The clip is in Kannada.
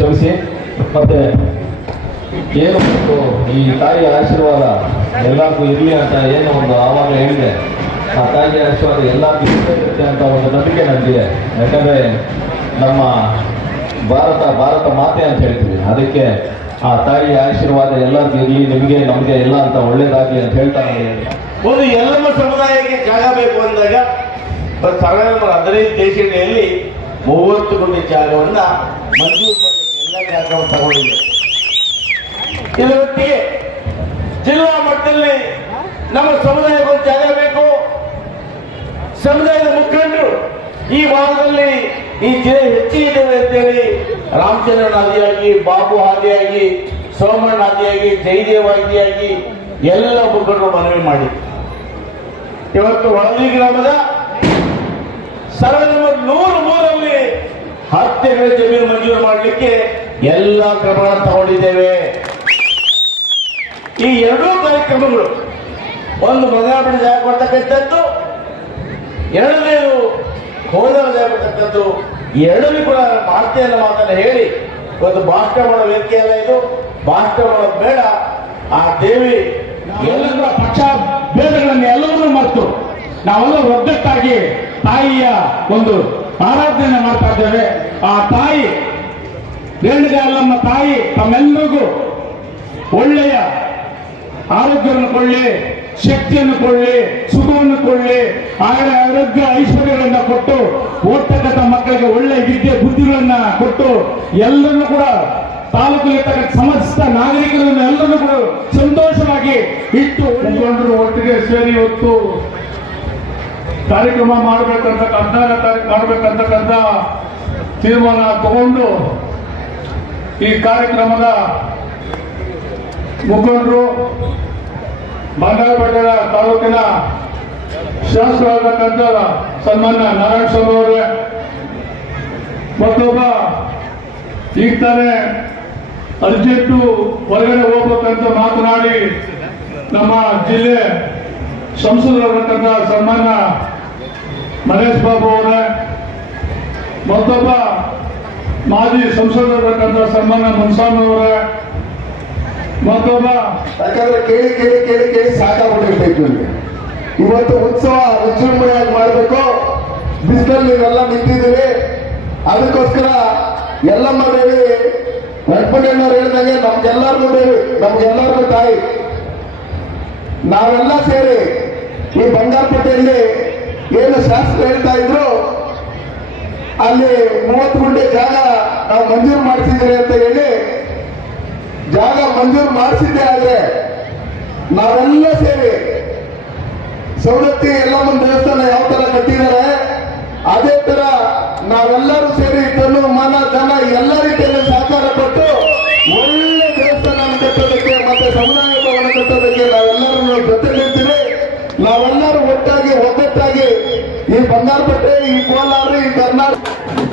ಕ್ಷಮಿಸಿ. ಮತ್ತೆ ಏನು ಈ ತಾಯಿಯ ಆಶೀರ್ವಾದ ಎಲ್ಲರಿಗೂ ಇರಲಿ ಅಂತ ಏನು ಒಂದು ಆವಾಗ ಹೇಳಿದೆ. ಆ ತಾಯಿಯ ಆಶೀರ್ವಾದ ಎಲ್ಲರಿಗೂ ಇರ್ತೇ ಇರುತ್ತೆ ಅಂತ ಒಂದು ನಂಬಿಕೆ ನನಗಿದೆ. ಯಾಕಂದರೆ ನಮ್ಮ ಭಾರತ ಭಾರತ ಮಾತೆ ಅಂತ ಹೇಳ್ತೀವಿ. ಅದಕ್ಕೆ ಆ ತಾಯಿಯ ಆಶೀರ್ವಾದ ಎಲ್ಲರಿಗೂ ಇರಲಿ, ನಿಮಗೆ, ನಮಗೆ ಎಲ್ಲ ಅಂತ ಒಳ್ಳೇದಾಗಲಿ ಅಂತ ಹೇಳ್ತಾ ಒಂದು ಎಲ್ಲಮ್ಮ ಸಮುದಾಯಕ್ಕೆ ಜಾಗ ಬೇಕು ಅಂದಾಗ ಸಾವಿರದ ಹದಿನೈದು ದೇಶಗಳಲ್ಲಿ ಮೂವತ್ತು ಕೋಟಿ ಜಾಗವನ್ನು ಮಂಜೂರು ಮಾಡಲಿಕ್ಕೆ ತಗೊಂಡಿದೆ ಇದರೊಟ್ಟಿಗೆ ಜಿಲ್ಲಾ ಮಟ್ಟದಲ್ಲಿ ನಮ್ಮ ಸಮುದಾಯಕ್ಕೆ ಒಂದು ಜಾಗ ಬೇಕು. ಸಮುದಾಯದ ಮುಖಂಡರು ಈ ವಾರದಲ್ಲಿ ಈ ಜಿಲ್ಲೆ ಹೆಚ್ಚಿದ್ದೇವೆ ಅಂತೇಳಿ ರಾಮಚಂದ್ರನ್ ಆದಿಯಾಗಿ ಬಾಬು ಆದಿಯಾಗಿ ಸೋಮಣ್ಣ ಆದಿಯಾಗಿ ಜಯದೇವ್ ಆದಿಯಾಗಿ ಎಲ್ಲ ಮುಖಂಡರು ಮನವಿ ಮಾಡಿ ಇವತ್ತು ಹಳದಿ ಗ್ರಾಮದ ಸರ್ವೆ ನಂಬರ್ ನೂರು ಮೂರಲ್ಲಿ ಹತ್ತು ಎಕರೆ ಜಮೀನು ಮಂಜೂರು ಮಾಡಲಿಕ್ಕೆ ಎಲ್ಲ ಕ್ರಮಗಳನ್ನು ತಗೊಂಡಿದ್ದೇವೆ. ಈ ಎರಡೂ ಕಾರ್ಯಕ್ರಮಗಳು ಒಂದು ಬದಲಾವಣೆ ಜಾಗ ಕೊಡ್ತಕ್ಕಂಥದ್ದು ಎರಡನೇದು ಹೋದರ ಜಾಗ ಕೊಡ್ತಕ್ಕಂಥದ್ದು ಎರಡನೇ ಕೂಡ ಮಾಡ್ತೇನೆ ಅನ್ನೋ ಮಾತನ್ನು ಹೇಳಿ ಒಂದು ಭಾಷಣ ವೇದಿಕೆ ಅಲ್ಲ ಇದು. ಭಾಷಣ ಬೇಡ ಆ ದೇವಿ ಎಲ್ಲರ ಪಕ್ಷ ಭೇದಗಳನ್ನು ಎಲ್ಲವನ್ನೂ ಮರೆತು ನಾವೆಲ್ಲ ಒಗ್ಗಟ್ಟಾಗಿ ತಾಯಿಯ ಒಂದು ಆರಾಧನೆ ಮಾಡ್ತಾ ಇದ್ದೇವೆ. ಆ ತಾಯಿ ರೇಣುಗಾಲಮ್ಮ ತಾಯಿ ತಮ್ಮೆಲ್ಲರಿಗೂ ಒಳ್ಳೆಯ ಆರೋಗ್ಯವನ್ನು ಕೊಳ್ಳಿ ಶಕ್ತಿಯನ್ನು ಕೊಳ್ಳಿ ಸುಖವನ್ನು ಕೊಳ್ಳಿ ಆಗ ಆರೋಗ್ಯ ಐಶ್ವರ್ಯಗಳನ್ನ ಕೊಟ್ಟು, ಓದ್ತಕ್ಕಂಥ ಮಕ್ಕಳಿಗೆ ಒಳ್ಳೆ ವಿದ್ಯೆ, ಬುದ್ಧಿಗಳನ್ನ ಕೊಟ್ಟು, ಎಲ್ಲರನ್ನು ಕೂಡ ತಾಲೂಕಲ್ಲಿರ್ತಕ್ಕಂಥ ಸಮಸ್ತ ನಾಗರಿಕರನ್ನು ಎಲ್ಲರನ್ನು ಕೂಡ ಸಂತೋಷವಾಗಿ ಇಟ್ಟು ಮುಖಂಡರು ಒಟ್ಟಿಗೆ ಸೇರಿ ಇವತ್ತು ಕಾರ್ಯಕ್ರಮ ಮಾಡಬೇಕಂತ ಹದಿನಾರನೇ ತಾರೀಕು ಮಾಡಬೇಕಂತಕ್ಕಂಥ ತೀರ್ಮಾನ ತಗೊಂಡು ಈ ಕಾರ್ಯಕ್ರಮದ ಮುಖಂಡರು ಬಂಗಾರಪೇಟೆ ತಾಲೂಕಿನ ಶಾಸಕರಾಗತಕ್ಕಂಥ ಸನ್ಮಾನ್ಯ ನಾರಾಯಣ ಸ್ವಾಮಿ ಅವರೇ, ಮತ್ತೊಬ್ಬ ಈಗ ತಾನೇ ಅರ್ಜೆಂಟು ಹೊರಗಡೆ ಹೋಗ್ಬೇಕಂತ ಮಾತನಾಡಿ ನಮ್ಮ ಜಿಲ್ಲೆ ಸಂಸದರಾಗತಕ್ಕಂಥ ಸನ್ಮಾನ್ಯ ಮಹೇಶ್ ಬಾಬು ಅವರೇ, ಮತ್ತೊಬ್ಬ ಮಾಜಿ ಸಂಸದರಾಗತಕ್ಕಂಥ ಸನ್ಮಾನ ಅವರ, ಮತ್ತೊಬ್ಬ. ಯಾಕಂದ್ರೆ ಕೇಳಿ ಕೇಳಿ ಕೇಳಿ ಕೇಳಿ ಸಾಕಾಗ್ಬಿಟ್ಟಿರ್ತೈತೆ ನನಗೆ ಇವತ್ತು ಉತ್ಸವ ವಿಜೃಂಭಣೆಯಾಗಿ ಮಾಡಬೇಕು. ಬಿಸಿಲಲ್ಲಿ ನೀವೆಲ್ಲ ನಿಂತಿದ್ದೀರಿ. ಅದಕ್ಕೋಸ್ಕರ ಎಲ್ಲಮ್ಮ ದೇವಿ ವೆಂಕಟಣ್ಣವ್ರು ಹೇಳಿದಂಗೆ ನಮ್ಗೆಲ್ಲರಿಗೂ ದೇವಿ, ನಮ್ಗೆಲ್ಲರಿಗೂ ತಾಯಿ. ನಾವೆಲ್ಲ ಸೇರಿ ಈ ಬಂಗಾರಪೇಟೆಯಲ್ಲಿ ಏನು ಶಾಸ್ತ್ರ ಹೇಳ್ತಾ ಇದ್ರು? ಅಲ್ಲಿ ಮೂವತ್ತು ಗುಂಟೆ ಜಾಗ ನಾವು ಮಂಜೂರು ಮಾಡಿಸಿದ್ದೀರಿ ಅಂತ ಹೇಳಿ ಜಾಗ ಮಂಜೂರು ಮಾಡಿಸಿದ್ದೆ ಆದ್ರೆ ನಾವೆಲ್ಲ ಸೇರಿ ಸವದತ್ತಿ ಎಲ್ಲಮ್ಮನ ದೇವಸ್ಥಾನ ಯಾವ ತರ ಕಟ್ಟಿದ್ದಾರೆ, ಅದೇ ತರ ನಾವೆಲ್ಲರೂ ಸೇರಿ ತನು, ಮನ, ಧನ ಎಲ್ಲ ಈ ಬಂಗಾರಪೇಟೆ ಈ ಕೋಲಾರ ಈ ಕರ್ನಾಟಕ